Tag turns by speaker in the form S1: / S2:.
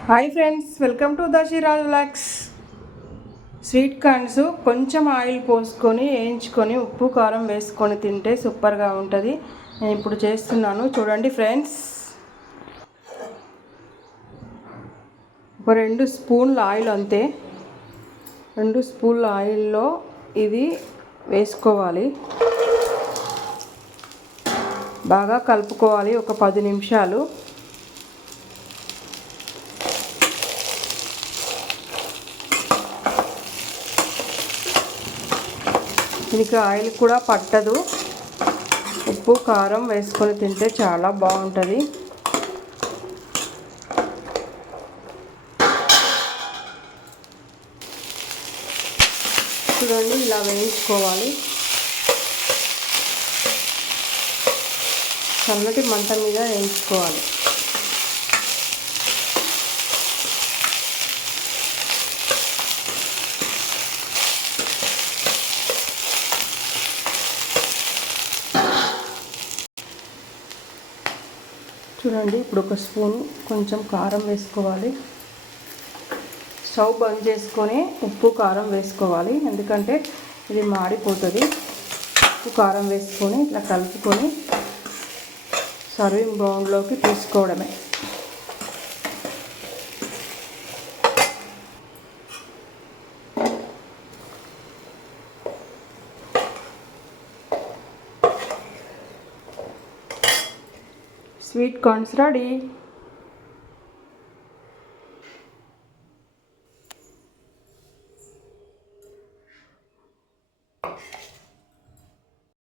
S1: Hi friends welcome to Dasiraj vlogs. Sweet corns కొంచెం oil పోసుకొని వేయించుకొని ఉప్పు కారం వేసుకొని తింటే సూపర్గా ఉంటుంది. నేను ఇప్పుడు చేస్తున్నాను. చూడండి ఫ్రెండ్స్. ఒక రెండు స్పూన్ల ఆయిల్ అంతే. రెండు స్పూన్ల ఆయిల్లో ఇది వేసుకోవాలి. బాగా కలుపుకోవాలి ఒక పది నిమిషాలు. దీనికి ఆయిల్ కూడా పట్టదు. ఉప్పు కారం వేసుకొని తింటే చాలా బాగుంటుంది. చూడండి ఇలా వేయించుకోవాలి. సన్నటి మంట మీద వేయించుకోవాలి. చూడండి ఇప్పుడు ఒక స్పూన్ కొంచెం కారం వేసుకోవాలి. స్టవ్ బంద్ చేసుకొని ఉప్పు కారం వేసుకోవాలి. ఎందుకంటే ఇది మాడిపోతుంది. ఉప్పు కారం వేసుకొని ఇట్లా కలుపుకొని సర్వింగ్ బౌన్లోకి తీసుకోవడమే. Sweet corn ready.